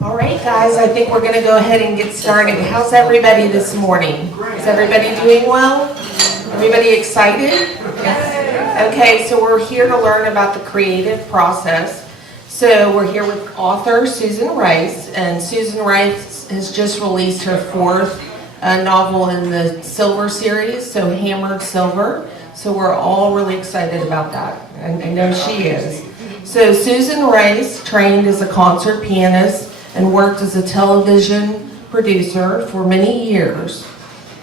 All right, guys, I think we're going to go ahead and get started. How's everybody this morning? Is everybody doing well? Everybody excited? Yes. Okay, so we're here to learn about the creative process. So we're here with author Susan Reiss, and Susan Reiss has just released her fourth novel in the Silver series, so Hammered Silver. So we're all really excited about that, and I know she is. So Susan Reiss trained as a concert pianist and worked as a television producer for many years.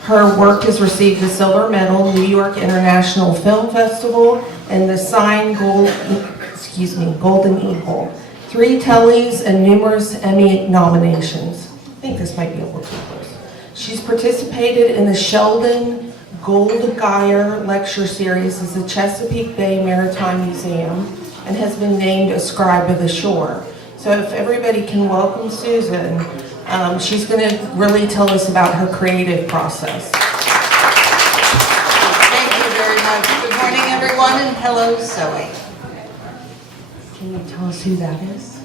Her work has received the Silver Medal, New York International Film Festival, and the Golden Eagle, 3 Tellys, and numerous Emmy nominations. I think this might be a little too close. She's participated in the Sheldon Goldgeier Lecture Series at the Chesapeake Bay Maritime Museum and has been named a Scribe of the Shore. So if everybody can welcome Susan, she's going to really tell us about her creative process. Thank you very much. Good morning, everyone, and hello, Zoe. Can you tell us who that is?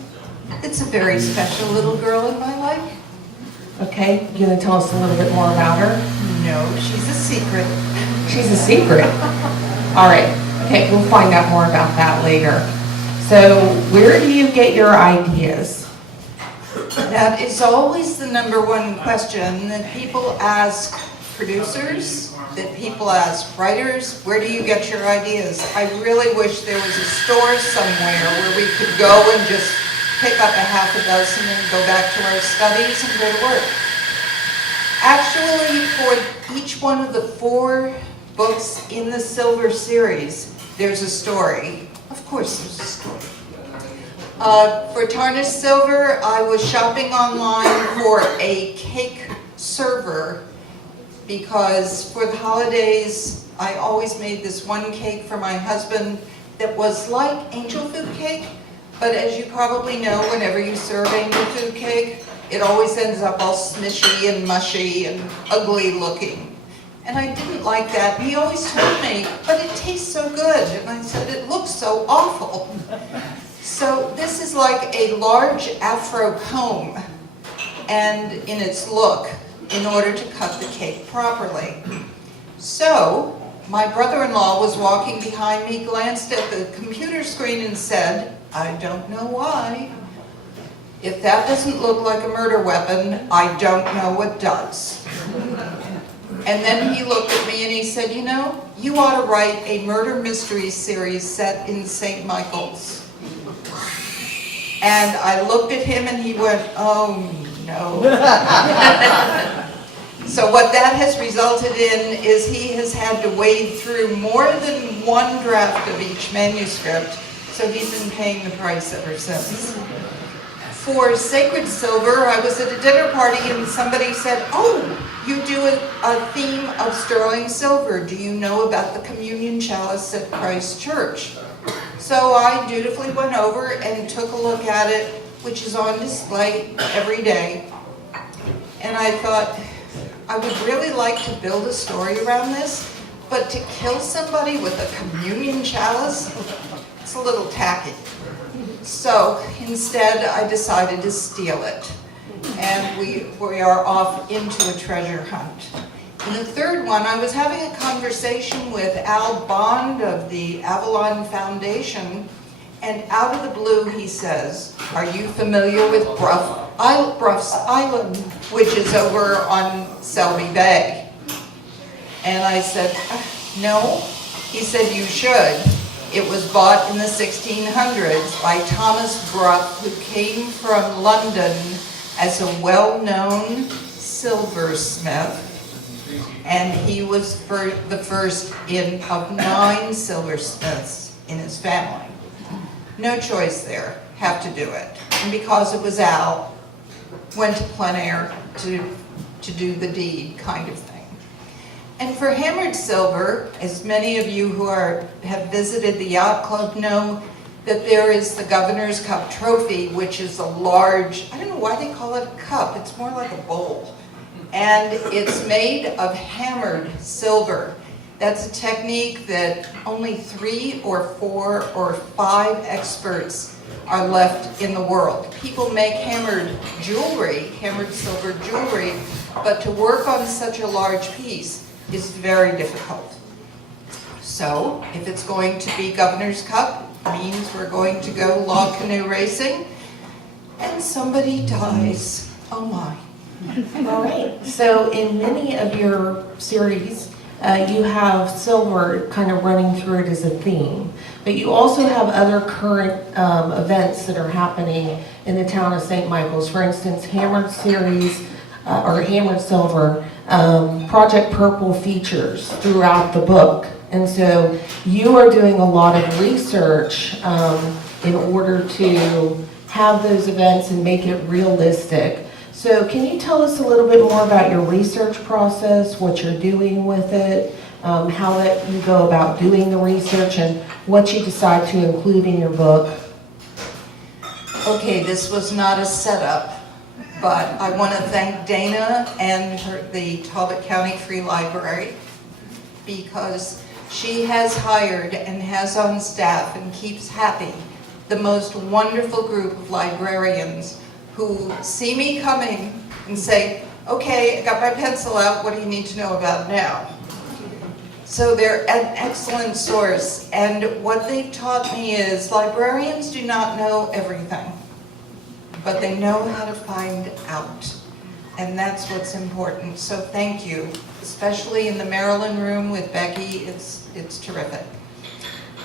It's a very special little girl in my life. Okay, you're going to tell us a little bit more about her? No, she's a secret. She's a secret. All right. Okay, we'll find out more about that later. So, where do you get your ideas? That is always the number one question that people ask producers, that people ask writers, where do you get your ideas? I really wish there was a store somewhere where we could go and just pick up a half a dozen and go back to our studies and go to work. Actually, for each one of the 4 books in the Silver series, there's a story. Of course there's a story. For Tarnished Silver, I was shopping online for a cake server because for the holidays, I always made this one cake for my husband that was like angel food cake, but as you probably know, whenever you serve angel food cake, it always ends up all smishy and mushy and ugly looking. And I didn't like that. He always told me, but it tastes so good. And I said, it looks so awful. So this is like a large afro comb and in its look in order to cut the cake properly. So my brother-in-law was walking behind me, glanced at the computer screen and said, I don't know why. If that doesn't look like a murder weapon, I don't know what does. And then he looked at me and he said, you know, you ought to write a murder mystery series set in St. Michael's. And I looked at him and he went, oh no. So what that has resulted in is he has had to wade through more than 1 draft of each manuscript, so he's been paying the price ever since. For Sacred Silver, I was at a dinner party and somebody said, oh, you do a theme of sterling silver. Do you know about the communion chalice at Christ Church? So I dutifully went over and took a look at it, which is on display every day. And I thought, I would really like to build a story around this, but to kill somebody with a communion chalice, it's a little tacky. So instead, I decided to steal it. And we are off into a treasure hunt. In the third one, I was having a conversation with Al Bond of the Avalon Foundation, and out of the blue he says, are you familiar with Bruff's Island, which is over on Selby Bay? And I said, no. He said, you should. It was bought in the 1600s by Thomas Bruff, who came from London as a well-known silversmith. And he was the first of 9 silversmiths in his family. No choice there, have to do it. And because it was Al, went to plein air to do the deed kind of thing. And for Hammered Silver, as many of you who have visited the yacht club know, that there is the Governor's Cup trophy, which is a large, I don't know why they call it a cup, it's more like a bowl. And it's made of hammered silver. That's a technique that only 3 or 4 or 5 experts are left in the world. People make hammered jewelry, hammered silver jewelry, but to work on such a large piece is very difficult. So, if it's going to be Governor's Cup, means we're going to go log canoe racing, and somebody dies. Oh my. All right, so in many of your series, you have silver kind of running through it as a theme, but you also have other current events that are happening in the town of St. Michael's. For instance, Hammered Series, or Hammered Silver, Project Purple features throughout the book. And so you are doing a lot of research in order to have those events and make it realistic. So can you tell us a little bit more about your research process, what you're doing with it, how that you go about doing the research, and what you decide to include in your book? Okay, this was not a setup, but I want to thank Dana and the Talbot County Free Library, because she has hired and has on staff and keeps happy the most wonderful group of librarians who see me coming and say, okay, I got my pencil out, what do you need to know about now? So they're an excellent source, and what they've taught me is librarians do not know everything, but they know how to find out, and that's what's important. So thank you, especially in the Maryland room with Becky, it's terrific.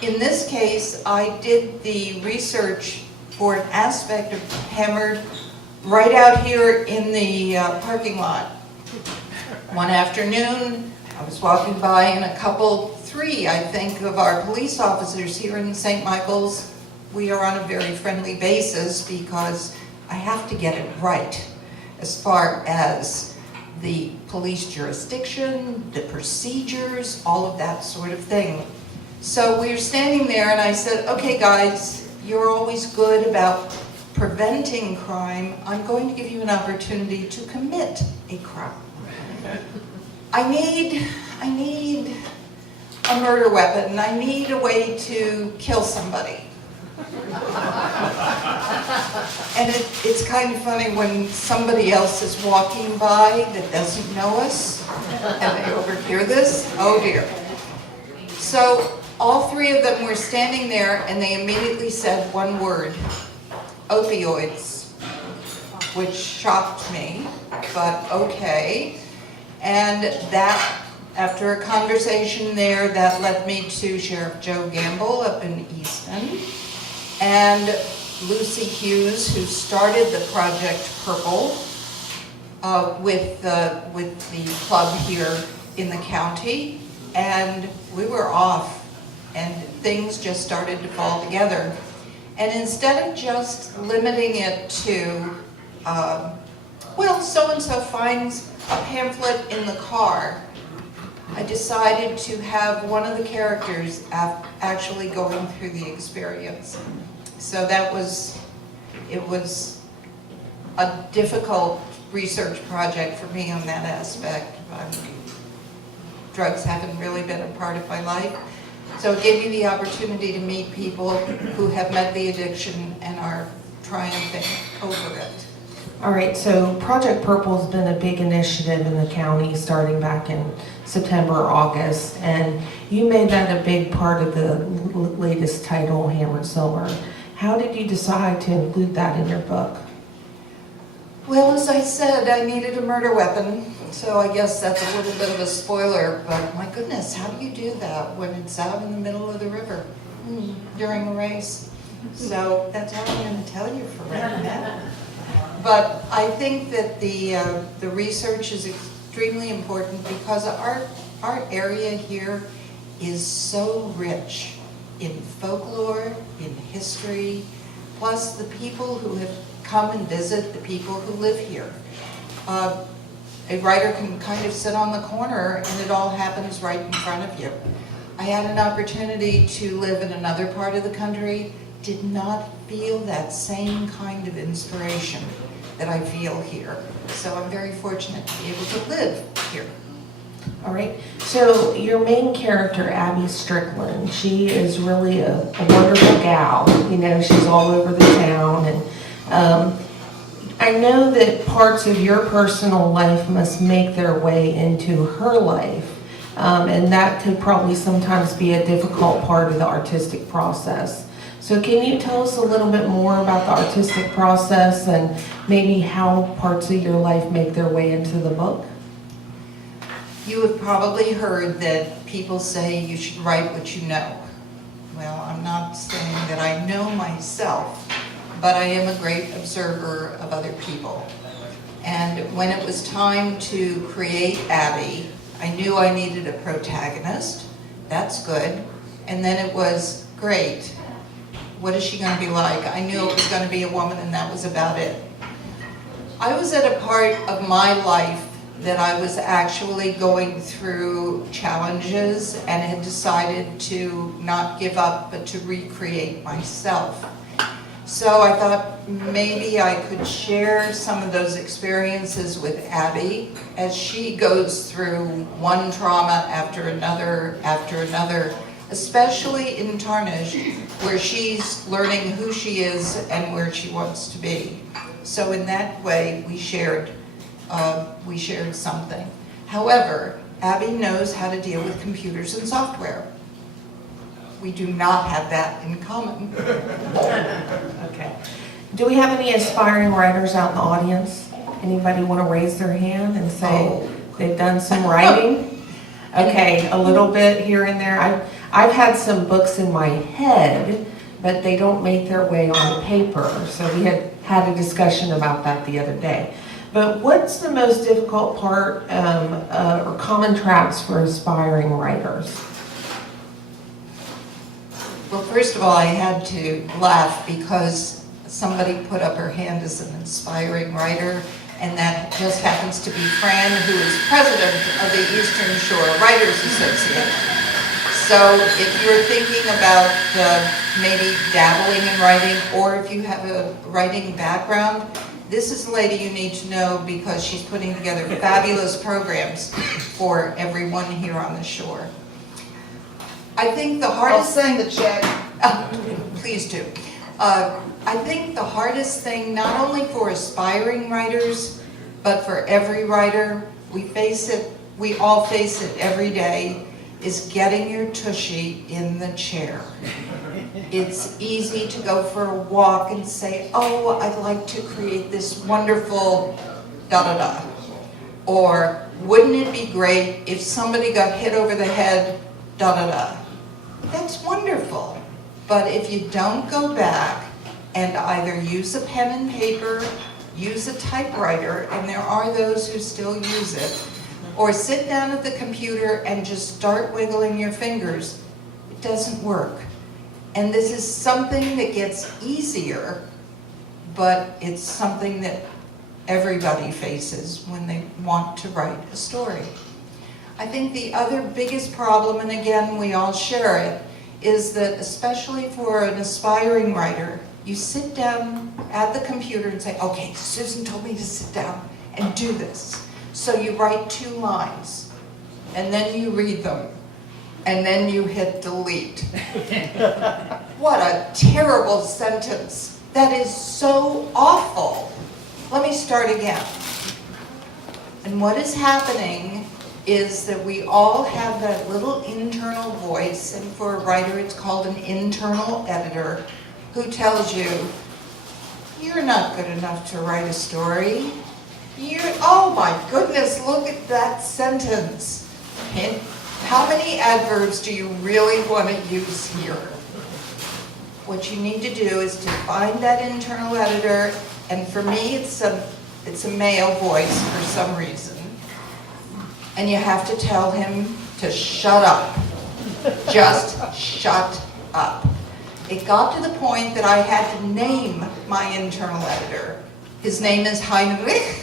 In this case, I did the research for an aspect of Hammered right out here in the parking lot. One afternoon, I was walking by and a couple, 3 I think, of our police officers here in St. Michael's, we are on a very friendly basis because I have to get it right as far as the police jurisdiction, the procedures, all of that sort of thing. So we were standing there and I said, okay guys, you're always good about preventing crime. I'm going to give you an opportunity to commit a crime. I need a murder weapon. I need a way to kill somebody. And it's kind of funny when somebody else is walking by that doesn't know us and they overhear this. Oh dear. So all 3 of them were standing there and they immediately said one word: opioids, which shocked me, but okay. And that, after a conversation there, that led me to Sheriff Joe Gamble up in Easton, and Lucy Hughes, who started the Project Purple with the club here in the county, and we were off, and things just started to fall together. And instead of just limiting it to, well, so-and-so finds a pamphlet in the car, I decided to have one of the characters actually going through the experience. So it was a difficult research project for me on that aspect. Drugs haven't really been a part of my life. So it gave me the opportunity to meet people who have met the addiction and are triumphing over it. All right, so Project Purple's been a big initiative in the county starting back in September, August, and you made that a big part of the latest title, Hammered Silver. How did you decide to include that in your book? Well, as I said, I needed a murder weapon, so I guess that's a little bit of a spoiler, but my goodness, how do you do that when it's out in the middle of the river during a race? So that's all I'm going to tell you for right now. But I think that the research is extremely important because our area here is so rich in folklore, in history, plus the people who have come and visit, the people who live here. A writer can kind of sit on the corner and it all happens right in front of you. I had an opportunity to live in another part of the country, did not feel that same kind of inspiration that I feel here. So I'm very fortunate to be able to live here. All right, so your main character, Abby Strickland, she is really a wonderful gal. You know, she's all over the town, and I know that parts of your personal life must make their way into her life, and that could probably sometimes be a difficult part of the artistic process. So can you tell us a little bit more about the artistic process and maybe how parts of your life make their way into the book? You have probably heard that people say you should write what you know. Well, I'm not saying that I know myself, but I am a great observer of other people. And when it was time to create Abby, I knew I needed a protagonist. That's good. And then it was, great. What is she going to be like? I knew it was going to be a woman, and that was about it. I was at a part of my life that I was actually going through challenges and had decided to not give up, but to recreate myself. So I thought maybe I could share some of those experiences with Abby as she goes through one trauma after another, especially in Tarnished, where she's learning who she is and where she wants to be. So in that way, we shared something. However, Abby knows how to deal with computers and software. We do not have that in common. Okay. Do we have any aspiring writers out in the audience? Anybody want to raise their hand and say they've done some writing? Okay, a little bit here and there. I've had some books in my head, but they don't make their way on paper. So we had a discussion about that the other day. But what's the most difficult part or common traps for aspiring writers? Well, first of all, I had to laugh because somebody put up her hand as an inspiring writer, and that just happens to be Fran, who is president of the Eastern Shore Writers Association. So if you're thinking about maybe dabbling in writing, or if you have a writing background, this is a lady you need to know because she's putting together fabulous programs for everyone here on the shore. I think the hardest I'll send the check. Please do. I think the hardest thing, not only for aspiring writers, but for every writer, we all face it every day, is getting your tushy in the chair. It's easy to go for a walk and say, oh, I'd like to create this wonderful da-da-da. Or, wouldn't it be great if somebody got hit over the head, da-da-da. That's wonderful. But if you don't go back and either use a pen and paper, use a typewriter, and there are those who still use it, or sit down at the computer and just start wiggling your fingers, it doesn't work. And this is something that gets easier, but it's something that everybody faces when they want to write a story. I think the other biggest problem, and again, we all share it, is that especially for an aspiring writer, you sit down at the computer and say, okay, Susan told me to sit down and do this. So you write 2 lines, and then you read them, and then you hit delete. What a terrible sentence. That is so awful. Let me start again. And what is happening is that we all have that little internal voice, and for a writer it's called an internal editor, who tells you, you're not good enough to write a story. Oh my goodness, look at that sentence. And how many adverbs do you really want to use here? What you need to do is to find that internal editor, and for me it's a male voice for some reason. And you have to tell him to shut up. Just shut up. It got to the point that I had to name my internal editor. His name is Heinrich.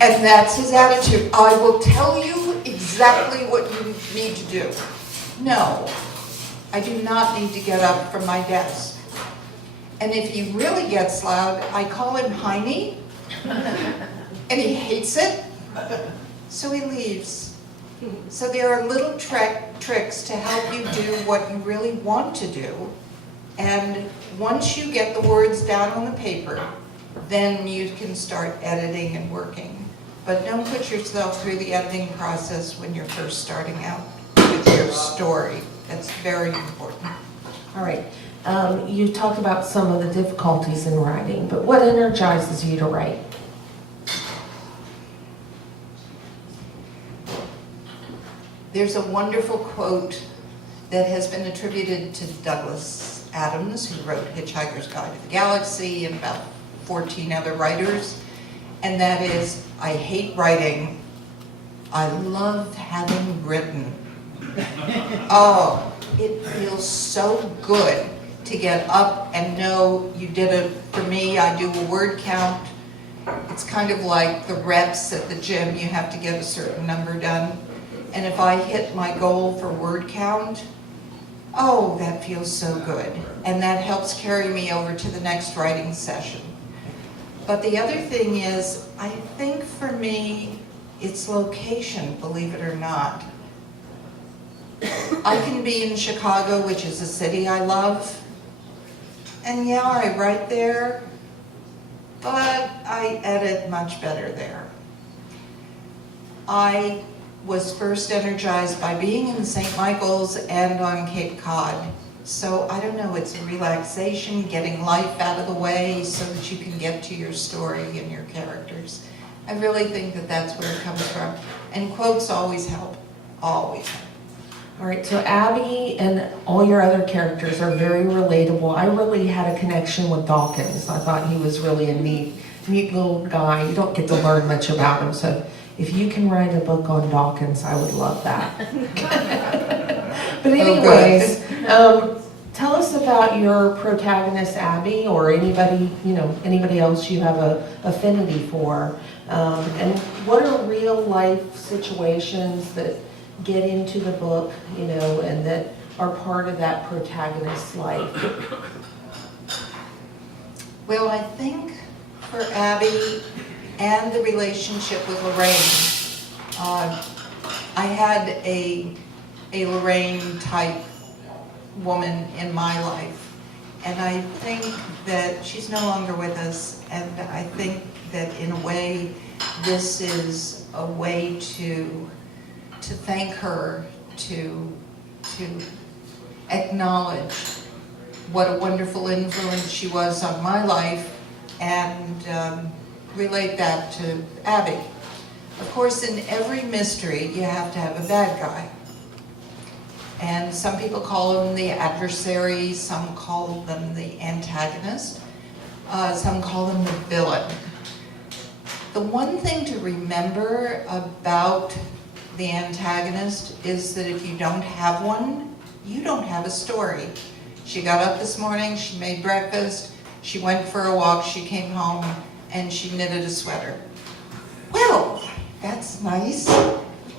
And that's his attitude. I will tell you exactly what you need to do. No, I do not need to get up from my desk. And if he really gets loud, I call him Heine, and he hates it. So he leaves. So there are little tricks to help you do what you really want to do. And once you get the words down on the paper, then you can start editing and working. But don't put yourself through the editing process when you're first starting out with your story. That's very important. All right. You talked about some of the difficulties in writing, but what energizes you to write? There's a wonderful quote that has been attributed to Douglas Adams, who wrote Hitchhiker's Guide to the Galaxy and about 14 other writers, and that is, I hate writing, I love having written. Oh, it feels so good to get up and know you did it. For me, I do a word count. It's kind of like the reps at the gym, you have to get a certain number done. And if I hit my goal for word count, oh, that feels so good. And that helps carry me over to the next writing session. But the other thing is, I think for me, it's location, believe it or not. I can be in Chicago, which is a city I love, and yeah, I write there, but I edit much better there. I was first energized by being in St. Michael's and on Cape Cod. So I don't know, it's a relaxation, getting life out of the way so that you can get to your story and your characters. I really think that that's where it comes from. And quotes always help, always help. All right, so Abby and all your other characters are very relatable. I really had a connection with Dawkins. I thought he was really a neat little guy. You don't get to learn much about him, so if you can write a book on Dawkins, I would love that. But anyways, tell us about your protagonist, Abby, or anybody, anybody else you have a affinity for, and what are real life situations that get into the book, and that are part of that protagonist's life? Well, I think for Abby and the relationship with Lorraine, I had a Lorraine type woman in my life, and I think that she's no longer with us, and I think that in a way this is a way to thank her, to acknowledge what a wonderful influence she was on my life, and relate that to Abby. Of course, in every mystery, you have to have a bad guy. And some people call them the adversary, some call them the antagonist, some call them the villain. The one thing to remember about the antagonist is that if you don't have one, you don't have a story. She got up this morning, she made breakfast, she went for a walk, she came home, and she knitted a sweater. Well, that's nice.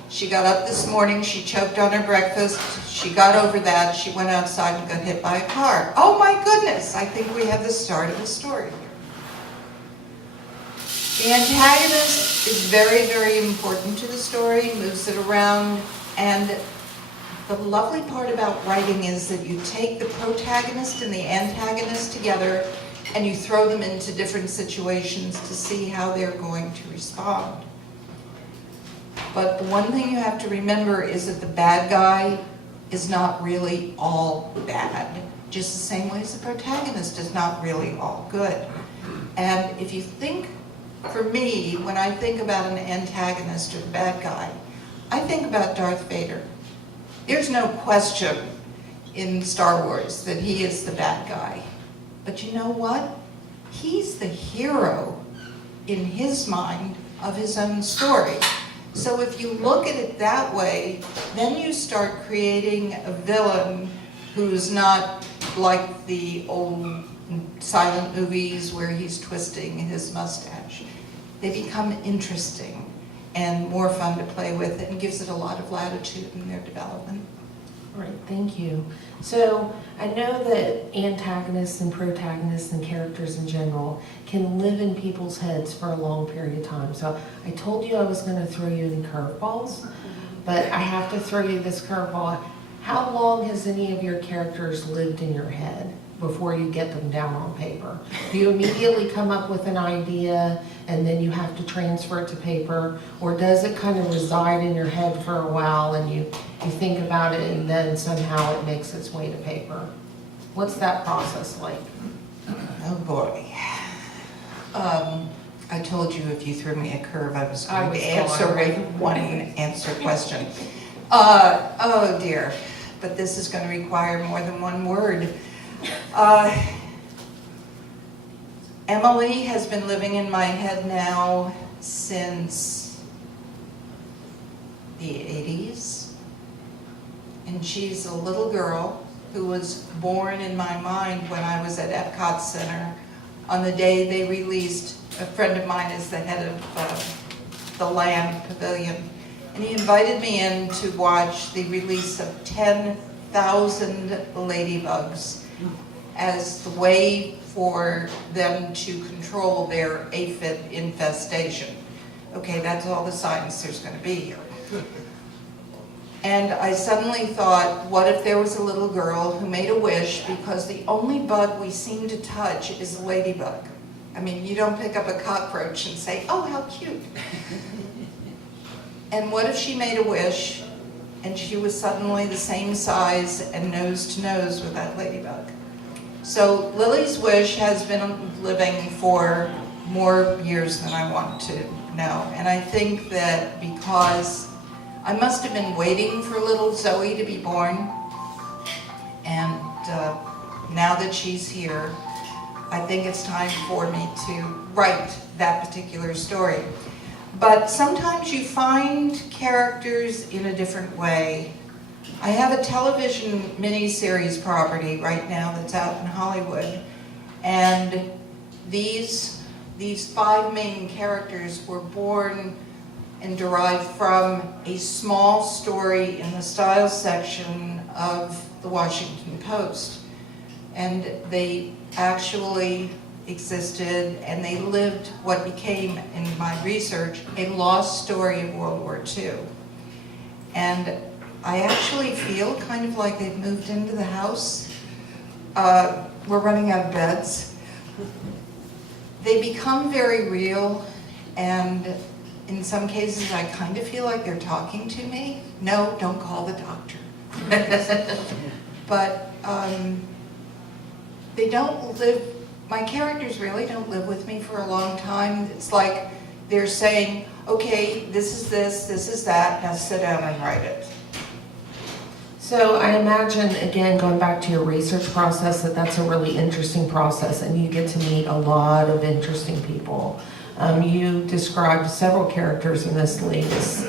She got up this morning, she choked on her breakfast, she got over that, she went outside and got hit by a car. Oh my goodness, I think we have the start of a story. The antagonist is very, very important to the story, moves it around, and the lovely part about writing is that you take the protagonist and the antagonist together and you throw them into different situations to see how they're going to respond. But the one thing you have to remember is that the bad guy is not really all bad, just the same way as the protagonist is not really all good. And if you think, for me, when I think about an antagonist or the bad guy, I think about Darth Vader. There's no question in Star Wars that he is the bad guy. But you know what? He's the hero in his mind of his own story. So if you look at it that way, then you start creating a villain who's not like the old silent movies where he's twisting his mustache. They become interesting and more fun to play with, and gives it a lot of latitude in their development. All right, thank you. So I know that antagonists and protagonists and characters in general can live in people's heads for a long period of time. So I told you I was going to throw you any curveballs, but I have to throw you this curveball. How long has any of your characters lived in your head before you get them down on paper? Do you immediately come up with an idea and then you have to transfer it to paper? Or does it kind of reside in your head for a while and you think about it and then somehow it makes its way to paper? What's that process like? Oh boy. I told you if you threw me a curve, I was going to answer with one answer question. Oh dear, but this is going to require more than one word. Emily has been living in my head now since the 80s, and she's a little girl who was born in my mind when I was at Epcot Center on the day they released. A friend of mine is the head of the Land Pavilion, and he invited me in to watch the release of 10,000 ladybugs as the way for them to control their aphid infestation. Okay, that's all the science there's going to be here. And I suddenly thought, what if there was a little girl who made a wish, because the only bug we seem to touch is a ladybug. I mean, you don't pick up a cockroach and say, oh, how cute. And what if she made a wish and she was suddenly the same size and nose to nose with that ladybug? So Lily's wish has been living for more years than I want to know. And I think that because I must have been waiting for little Zoe to be born, and now that she's here, I think it's time for me to write that particular story. But sometimes you find characters in a different way. I have a television miniseries property right now that's out in Hollywood, and these 5 main characters were born and derived from a small story in the style section of the Washington Post. And they actually existed, and they lived what became, in my research, a lost story of World War II. And I actually feel kind of like they've moved into the house. We're running out of beds. They become very real, and in some cases I kind of feel like they're talking to me. No, don't call the doctor. But they don't live, my characters really don't live with me for a long time. It's like they're saying, okay, this is that, now sit down and write it. So I imagine, again, going back to your research process, that's a really interesting process, and you get to meet a lot of interesting people. You described several characters in this latest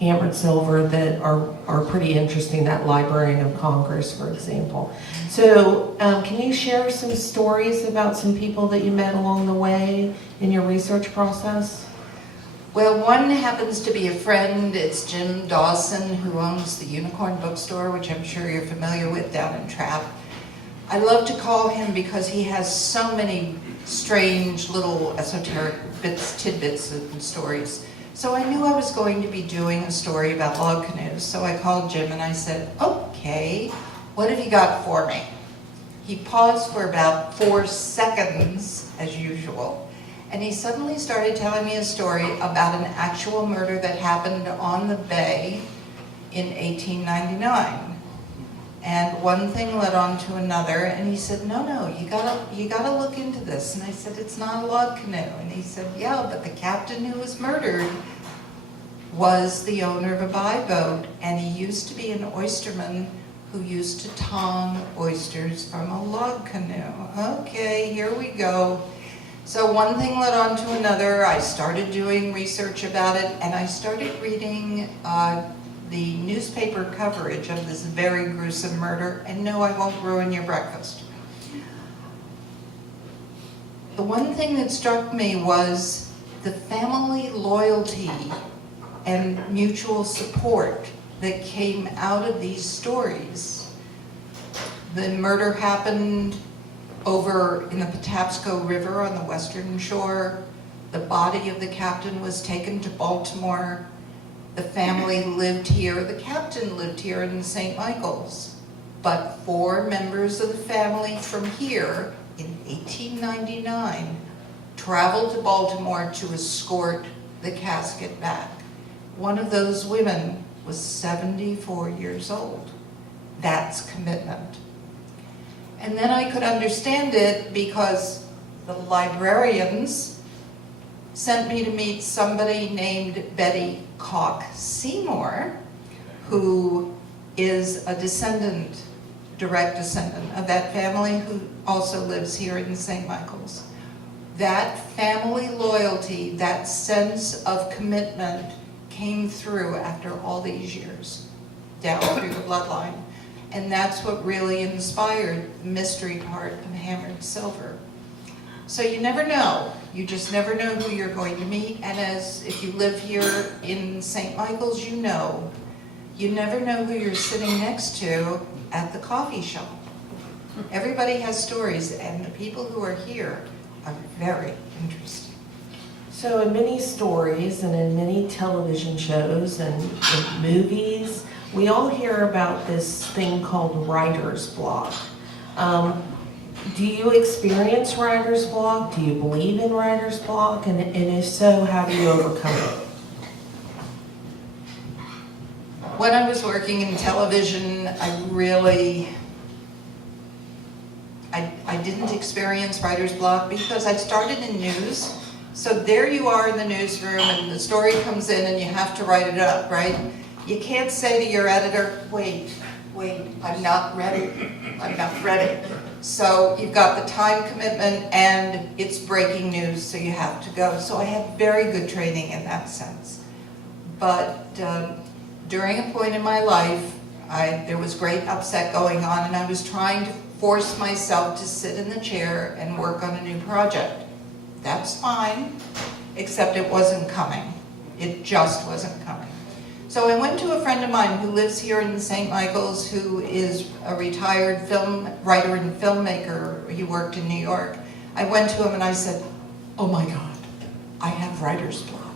Hammered Silver that are pretty interesting, that Librarian of Congress, for example. So can you share some stories about some people that you met along the way in your research process? Well, one happens to be a friend. It's Jim Dawson, who owns the Unicorn Bookstore, which I'm sure you're familiar with down in Trapp. I love to call him because he has so many strange little esoteric tidbits and stories. So I knew I was going to be doing a story about log canoes. So I called Jim and I said, okay, what have you got for me? He paused for about 4 seconds, as usual. And he suddenly started telling me a story about an actual murder that happened on the bay in 1899. And one thing led on to another, and he said, no, you gotta look into this. And I said, it's not a log canoe. And he said, yeah, but the captain who was murdered was the owner of a buy boat, and he used to be an oysterman who used to tong oysters from a log canoe. Okay, here we go. So one thing led on to another. I started doing research about it, and I started reading the newspaper coverage of this very gruesome murder, and no, I won't ruin your breakfast. The one thing that struck me was the family loyalty and mutual support that came out of these stories. The murder happened over in the Patapsco River on the western shore. The body of the captain was taken to Baltimore. The family lived here. The captain lived here in St. Michael's. But 4 members of the family from here in 1899 traveled to Baltimore to escort the casket back. One of those women was 74 years old. That's commitment. And then I could understand it because the librarians sent me to meet somebody named Betty Cock Seymour, who is a descendant, direct descendant of that family who also lives here in St. Michael's. That family loyalty, that sense of commitment came through after all these years, down through the bloodline. And that's what really inspired the mystery part of Hammered Silver. So you never know. You just never know who you're going to meet. And as if you live here in St. Michael's, you never know who you're sitting next to at the coffee shop. Everybody has stories, and the people who are here are very interesting. So in many stories and in many television shows and in movies, we all hear about this thing called writer's block. Do you experience writer's block? Do you believe in writer's block? And if so, how do you overcome it? When I was working in television, I didn't experience writer's block because I started in news. So there you are in the newsroom and the story comes in and you have to write it up, right? You can't say to your editor, wait, I'm not ready. So you've got the time commitment and it's breaking news, so you have to go. So I had very good training in that sense. But during a point in my life, there was great upset going on and I was trying to force myself to sit in the chair and work on a new project. That's fine, except it wasn't coming. It just wasn't coming. So I went to a friend of mine who lives here in St. Michael's, who is a retired film writer and filmmaker. He worked in New York. I went to him and I said, oh my God, I have writer's block.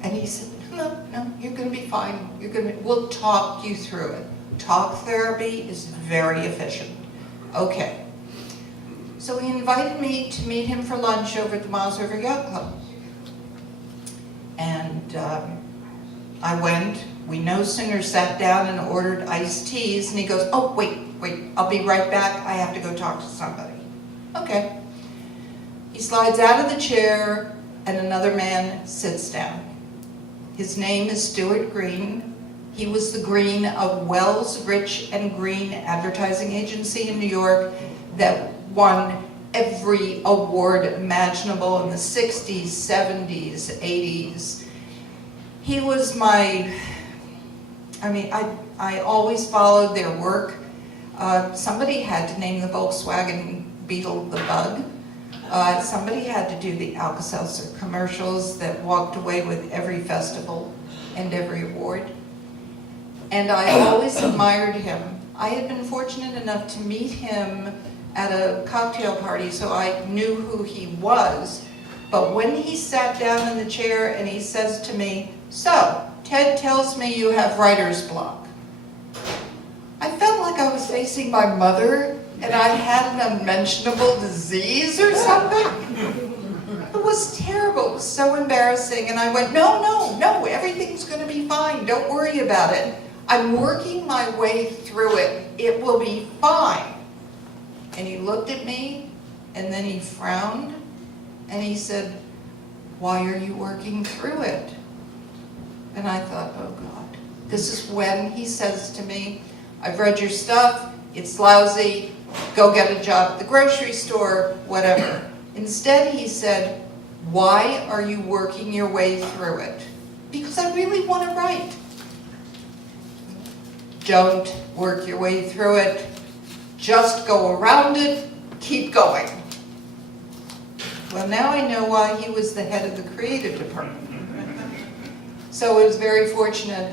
And he said, no, you're gonna be fine. We'll talk you through it. Talk therapy is very efficient. Okay. So he invited me to meet him for lunch over at the Miles River Yacht Club. And I went. We no sooner sat down and ordered iced teas, and he goes, oh, wait, I'll be right back. I have to go talk to somebody. Okay. He slides out of the chair, and another man sits down. His name is Stuart Green. He was the Green of Wells, Rich and Green advertising agency in New York that won every award imaginable in the 60s, 70s, 80s. He was I always followed their work. Somebody had to name the Volkswagen Beetle the Bug. Somebody had to do the Alka-Seltzer commercials that walked away with every festival and every award. And I always admired him. I had been fortunate enough to meet him at a cocktail party, so I knew who he was. But when he sat down in the chair and he says to me, so, Ted tells me you have writer's block. I felt like I was facing my mother and I had an unmentionable disease or something. It was terrible. It was so embarrassing. And I went, no, everything's going to be fine. Don't worry about it. I'm working my way through it. It will be fine. And he looked at me, and then he frowned, and he said, why are you working through it? And I thought, oh God. This is when he says to me, I've read your stuff, it's lousy, go get a job at the grocery store, whatever. Instead, he said, why are you working your way through it? Because I really want to write. Don't work your way through it. Just go around it, keep going. Well, now I know why he was the head of the creative department. So it was very fortunate.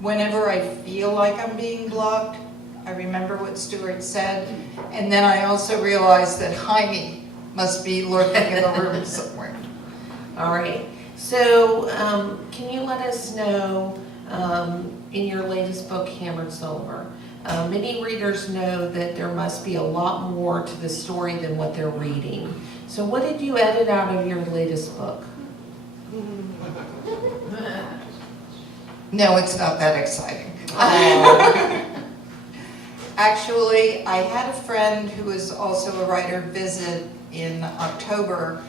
whenever I feel like I'm being blocked, I remember what Stuart said, and then I also realize that Jaime must be lurking in the room somewhere. All right. So can you let us know, in your latest book, Hammered Silver, many readers know that there must be a lot more to the story than what they're reading. So what did you edit out of your latest book? No, it's not that exciting. Actually, I had a friend who was also a writer visit in October,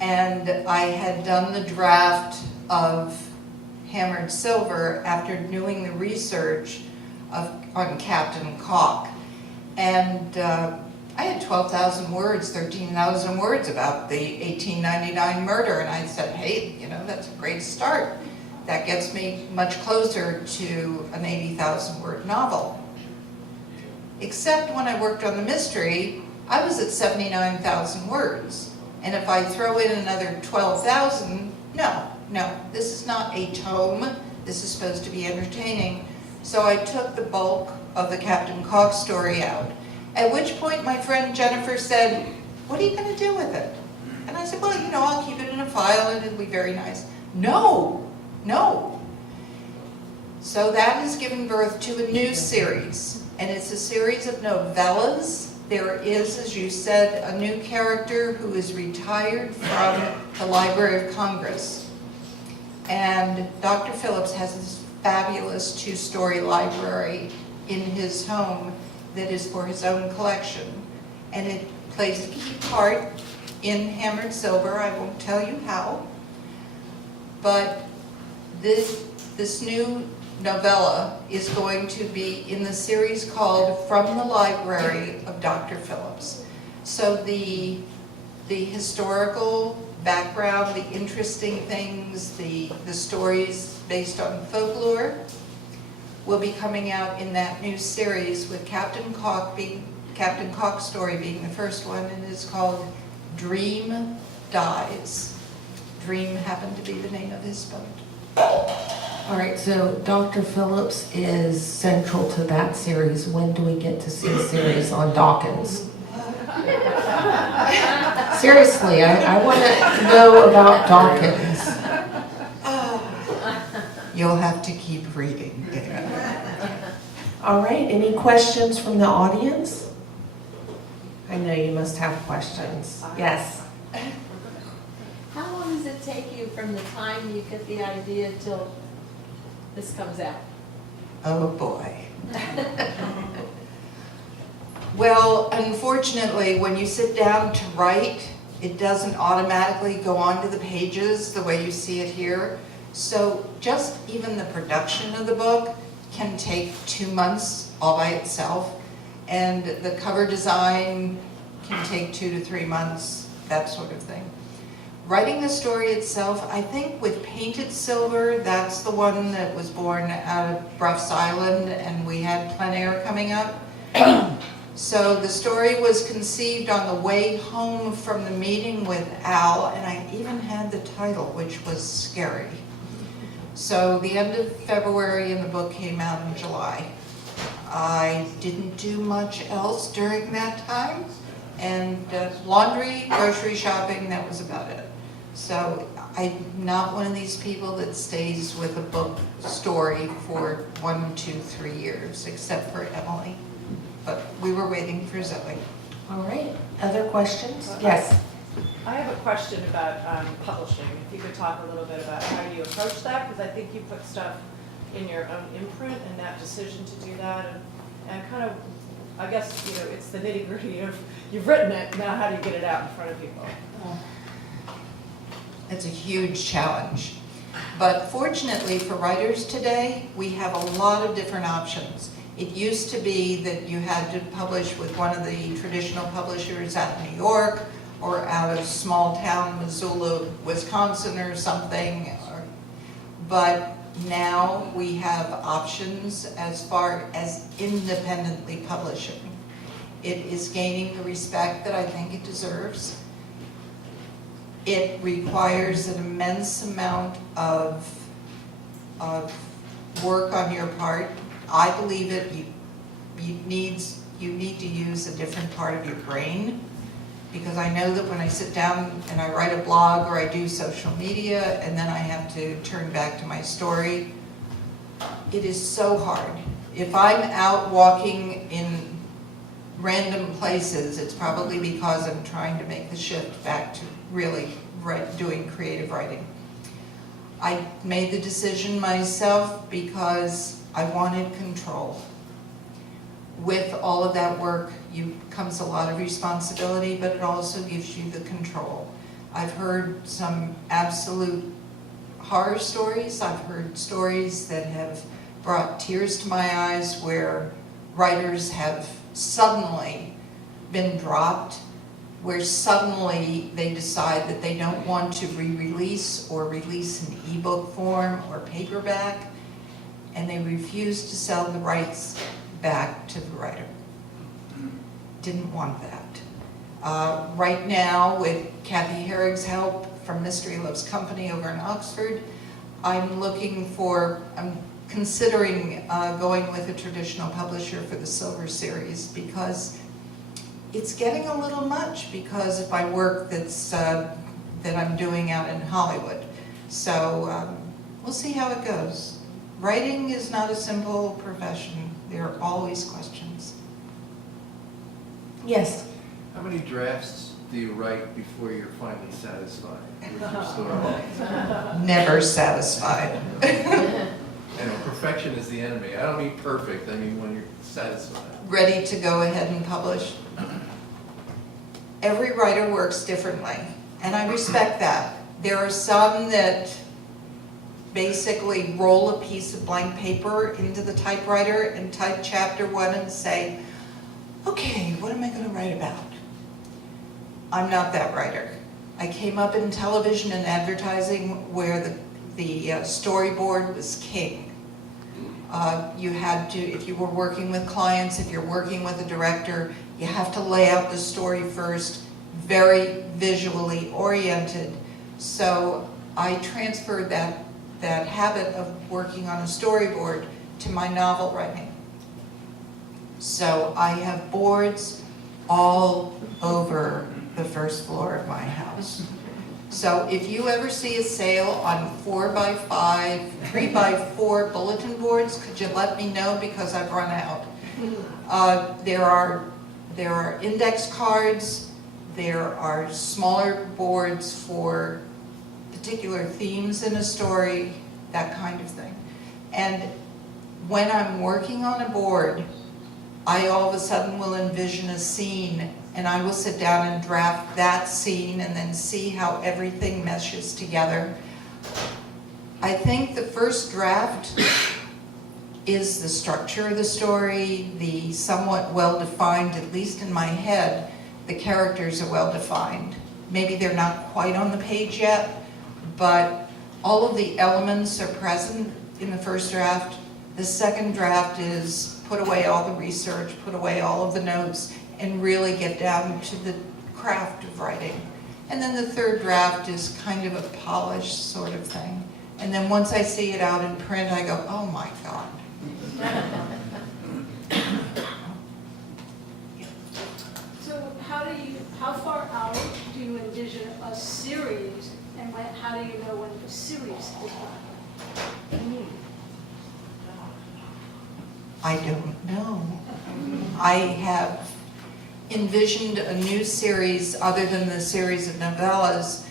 and I had done the draft of Hammered Silver after doing the research on Captain Cock. And I had 12,000 words, 13,000 words about the 1899 murder, and I said, hey, you know, that's a great start. That gets me much closer to an 80,000 word novel. Except when I worked on the mystery, I was at 79,000 words. And if I throw in another 12,000, no, this is not a tome. This is supposed to be entertaining. So I took the bulk of the Captain Cock story out. At which point my friend Jennifer said, what are you going to do with it? And I said, well, you know, I'll keep it in a file and it'll be very nice. No. So that has given birth to a new series. And it's a series of novellas. There is, as you said, a new character who is retired from the Library of Congress. And Dr. Phillips has this fabulous two-story library in his home that is for his own collection. And it plays a key part in Hammered Silver. I won't tell you how. But this new novella is going to be in the series called From the Library of Dr. Phillips. So the historical background, the interesting things, the stories based on folklore will be coming out in that new series, with Captain Cock's story being the first one, and it's called Dream Dies. Dream happened to be the name of his boat. All right, so Dr. Phillips is central to that series. When do we get to see a series on Dawkins? Seriously, I want to know about Dawkins. You'll have to keep reading. All right, any questions from the audience? I know you must have questions. Yes. How long does it take you from the time you get the idea till this comes out? Oh boy. Well, unfortunately, when you sit down to write, it doesn't automatically go onto the pages the way you see it here. So just even the production of the book can take 2 months all by itself. And the cover design can take 2 to 3 months, that sort of thing. Writing the story itself, I think with Painted Silver, that's the one that was born out of Bruff's Island, and we had plein air coming up. So the story was conceived on the way home from the meeting with Al, and I even had the title, which was scary. So the end of February, and the book came out in July. I didn't do much else during that time, and laundry, grocery shopping, that was about it. So I'm not one of these people that stays with a book story for 1, 2, 3 years, except for Emily. But we were waiting for Zoe. All right, other questions? Yes. I have a question about publishing. If you could talk a little bit about how you approach that, because I think you put stuff in your own imprint, and that decision to do that, and kind of, I guess, you know, it's the nitty-gritty of, you've written it, now how do you get it out in front of people? It's a huge challenge. But fortunately for writers today, we have a lot of different options. It used to be that you had to publish with one of the traditional publishers out of New York or out of small town Missoula, Wisconsin or something. But now we have options as far as independently publishing. It is gaining the respect that I think it deserves. It requires an immense amount of work on your part. I believe it. You need to use a different part of your brain, because I know that when I sit down and I write a blog or I do social media and then I have to turn back to my story, it is so hard. If I'm out walking in random places, it's probably because I'm trying to make the shift back to really doing creative writing. I made the decision myself because I wanted control. With all of that work comes a lot of responsibility, but it also gives you the control. I've heard some absolute horror stories. I've heard stories that have brought tears to my eyes where writers have suddenly been dropped, where suddenly they decide that they don't want to re-release or release in ebook form or paperback, and they refuse to sell the rights back to the writer. Didn't want that. Right now, with Kathy Herrig's help from Mystery Loves Company over in Oxford, I'm considering going with a traditional publisher for the Silver series, because it's getting a little much because of my work that I'm doing out in Hollywood. So we'll see how it goes. Writing is not a simple profession. There are always questions. Yes. How many drafts do you write before you're finally satisfied with your story? Never satisfied. I know, perfection is the enemy. I don't mean perfect, I mean when you're satisfied. Ready to go ahead and publish. Every writer works differently, and I respect that. There are some that basically roll a piece of blank paper into the typewriter and type chapter 1 and say, okay, what am I going to write about? I'm not that writer. I came up in television and advertising where the storyboard was king. You had to, if you were working with clients, if you're working with a director, you have to lay out the story first, very visually oriented. So I transferred that habit of working on a storyboard to my novel writing. So I have boards all over the first floor of my house. So if you ever see a sale on 4x5, 3x4 bulletin boards, could you let me know, because I've run out. There are index cards, there are smaller boards for particular themes in a story, that kind of thing. And when I'm working on a board, I all of a sudden will envision a scene, and I will sit down and draft that scene and then see how everything meshes together. I think the first draft is the structure of the story, the somewhat well-defined, at least in my head, the characters are well-defined. Maybe they're not quite on the page yet, but all of the elements are present in the first draft. The second draft is put away all the research, put away all of the notes, and really get down to the craft of writing. And then the third draft is kind of a polished sort of thing. And then once I see it out in print, I go, oh my God. So how far out do you envision a series, and how do you know when the series is done? I don't know. I have envisioned a new series other than the series of novellas.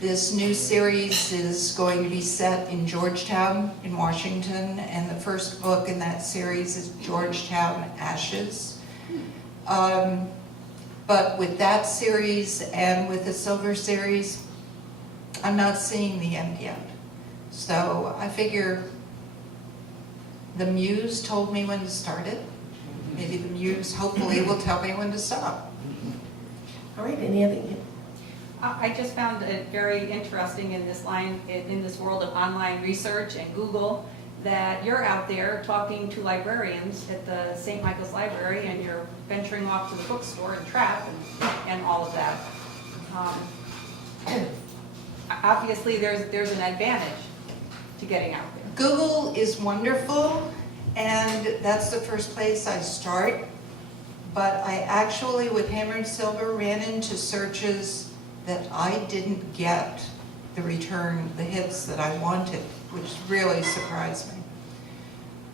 This new series is going to be set in Georgetown in Washington, and the first book in that series is Georgetown Ashes. But with that series and with the Silver series, I'm not seeing the end yet. So I figure the muse told me when to start it. Maybe the muse hopefully will tell me when to stop. All right, any other? I just found it very interesting in this world of online research and Google, that you're out there talking to librarians at the St. Michael's Library, and you're venturing off to the bookstore and Trap and all of that. Obviously, there's an advantage to getting out there. Google is wonderful, and that's the first place I start. But I actually, with Hammer and Silver, ran into searches that I didn't get the return, the hits that I wanted, which really surprised me.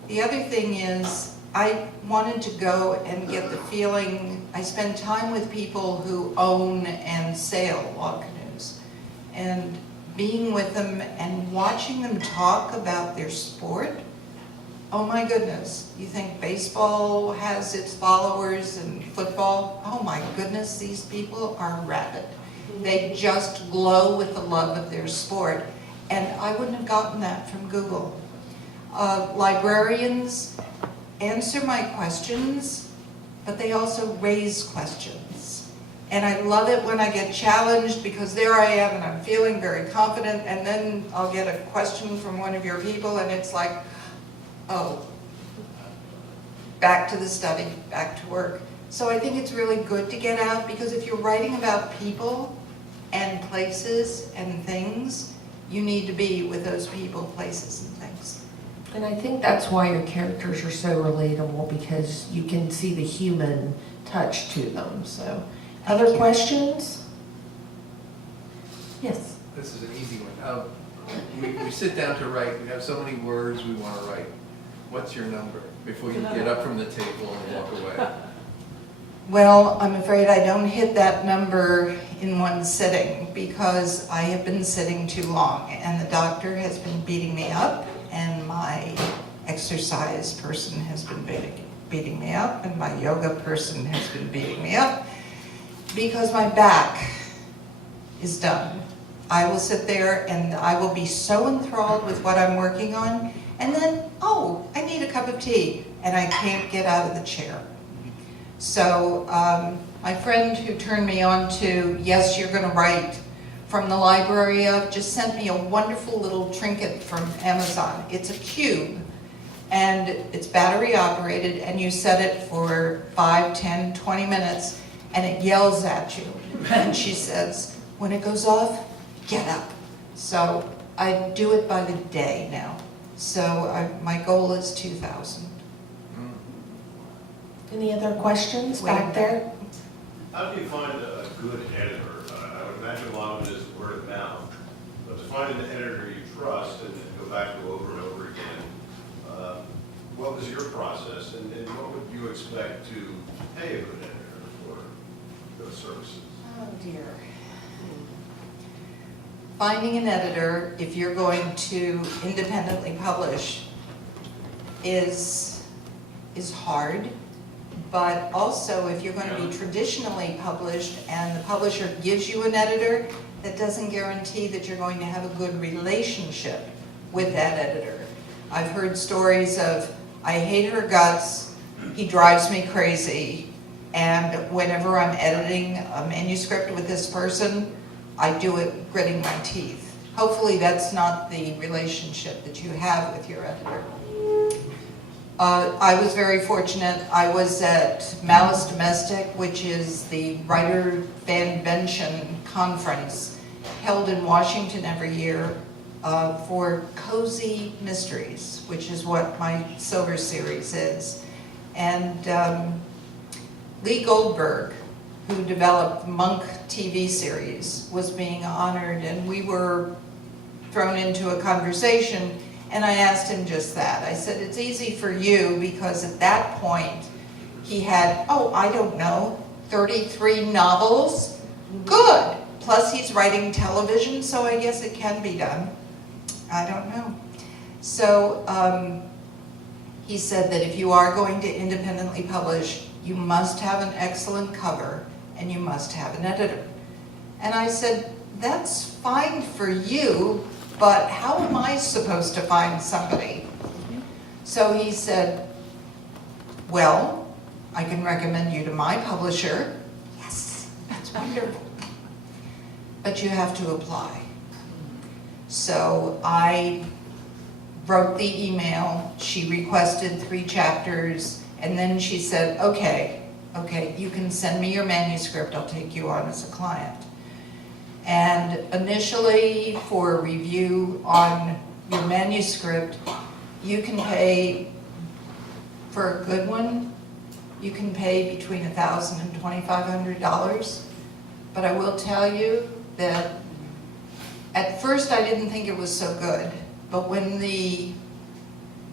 The other thing is, I wanted to go and get the feeling, I spend time with people who own and sail log canoes, and being with them and watching them talk about their sport. Oh my goodness, you think baseball has its followers and football? Oh my goodness, these people are rabid. They just glow with the love of their sport. And I wouldn't have gotten that from Google. Librarians answer my questions, but they also raise questions. And I love it when I get challenged, because there I am and I'm feeling very confident, and then I'll get a question from one of your people and it's like, oh, back to the study, back to work. So I think it's really good to get out, because if you're writing about people and places and things, you need to be with those people, places, and things. And I think that's why your characters are so relatable, because you can see the human touch to them. So, other questions? Yes. This is an easy one. We sit down to write, we have so many words we want to write. What's your number before you get up from the table and walk away? Well, I'm afraid I don't hit that number in one sitting, because I have been sitting too long, and the doctor has been beating me up, and my exercise person has been beating me up, and my yoga person has been beating me up, because my back is done. I will sit there and I will be so enthralled with what I'm working on, and then, oh, I need a cup of tea, and I can't get out of the chair. So my friend who turned me on to Yes, You're Gonna Write from the library of just sent me a wonderful little trinket from Amazon. It's a cube, and it's battery operated, and you set it for 5, 10, 20 minutes, and it yells at you. And she says, when it goes off, get up. So I do it by the day now. So my goal is 2,000. Any other questions back there? How do you find a good editor? I would imagine a lot of it is word of mouth, but to find an editor you trust and go back to over and over again, what was your process, and what would you expect to pay a good editor for those services? Oh dear. Finding an editor, if you're going to independently publish, is hard. But also, if you're going to be traditionally published and the publisher gives you an editor, that doesn't guarantee that you're going to have a good relationship with that editor. I've heard stories of, I hate her guts, he drives me crazy, and whenever I'm editing a manuscript with this person, I do it gritting my teeth. Hopefully that's not the relationship that you have with your editor. I was very fortunate. I was at Malice Domestic, which is the writer fanvention conference held in Washington every year for cozy mysteries, which is what my Silver series is. And Lee Goldberg, who developed the Monk TV series, was being honored, and we were thrown into a conversation. And I asked him just that. I said, it's easy for you, because at that point he had, oh, I don't know, 33 novels? Good. Plus he's writing television, so I guess it can be done. I don't know. So he said that if you are going to independently publish, you must have an excellent cover and you must have an editor. And I said, that's fine for you, but how am I supposed to find somebody? So he said, well, I can recommend you to my publisher. Yes, that's wonderful. But you have to apply. So I wrote the email, she requested 3 chapters, and then she said, okay, you can send me your manuscript, I'll take you on as a client. And initially, for review on your manuscript, you can pay, for a good one, you can pay between $1,000 and $2,500. But I will tell you that at first I didn't think it was so good, but when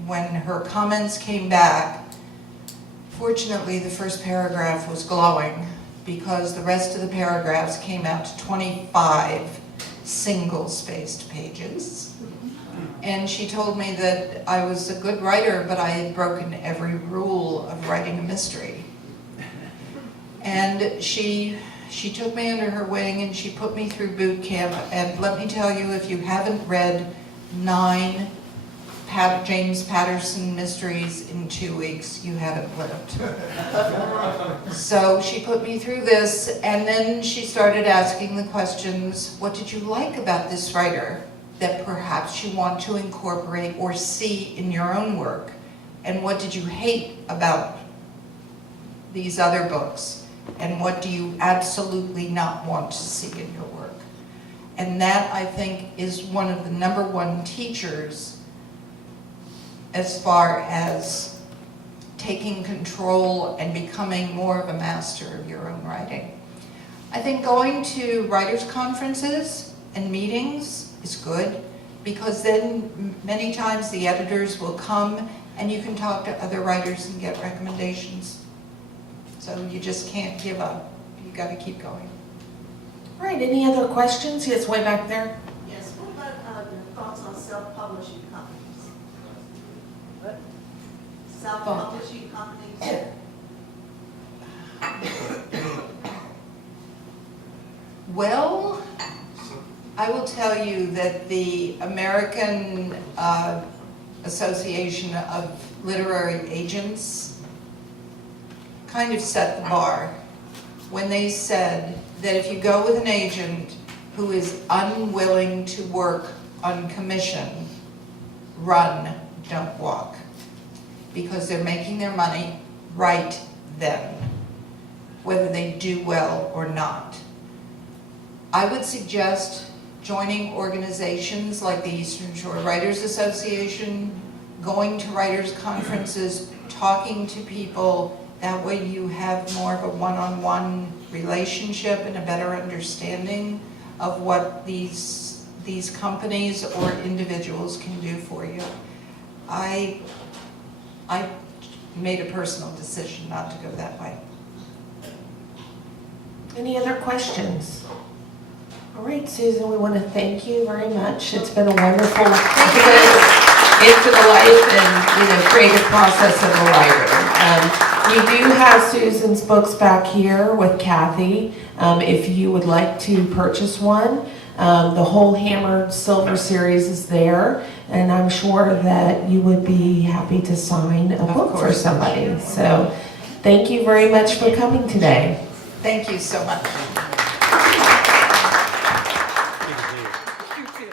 her comments came back, fortunately the first paragraph was glowing because the rest of the paragraphs came out to 25 single-spaced pages. And she told me that I was a good writer, but I had broken every rule of writing a mystery. And she took me under her wing and she put me through boot camp. And let me tell you, if you haven't read 9 James Patterson mysteries in 2 weeks, you haven't lived. So she put me through this, and then she started asking the questions, what did you like about this writer that perhaps you want to incorporate or see in your own work? And what did you hate about these other books? And what do you absolutely not want to see in your work? And that, I think, is one of the #1 teachers as far as taking control and becoming more of a master of your own writing. I think going to writers' conferences and meetings is good, because then many times the editors will come and you can talk to other writers and get recommendations. So you just can't give up. You got to keep going. All right, any other questions? Yes, way back there. Yes, what about your thoughts on self-publishing companies? What? Self-publishing companies? Well, I will tell you that the American Association of Literary Agents kind of set the bar when they said that if you go with an agent who is unwilling to work on commission, run, don't walk, because they're making their money right then, whether they do well or not. I would suggest joining organizations like the Eastern Shore Writers Association, going to writers' conferences, talking to people. That way you have more of a one-on-one relationship and a better understanding of what these companies or individuals can do for you. I made a personal decision not to go that way. Any other questions? All right, Susan, we want to thank you very much. It's been a wonderful into the life and creative process of a writer. We do have Susan's books back here with Kathy. If you would like to purchase one, the whole Hammered Silver series is there, and I'm sure that you would be happy to sign a book for somebody. So thank you very much for coming today. Thank you so much. You too.